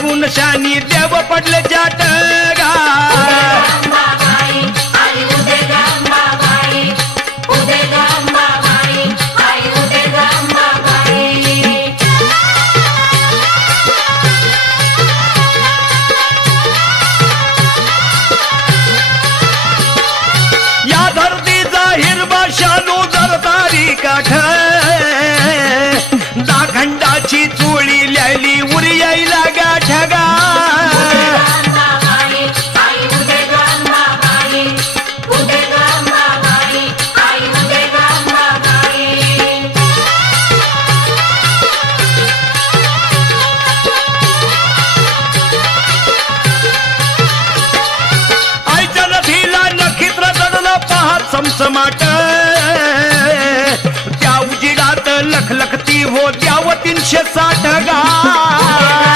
गुणशानी देव पडलं जाट समाट. त्या उजिडात लखलखती हो द्याव तीनशे साठ गा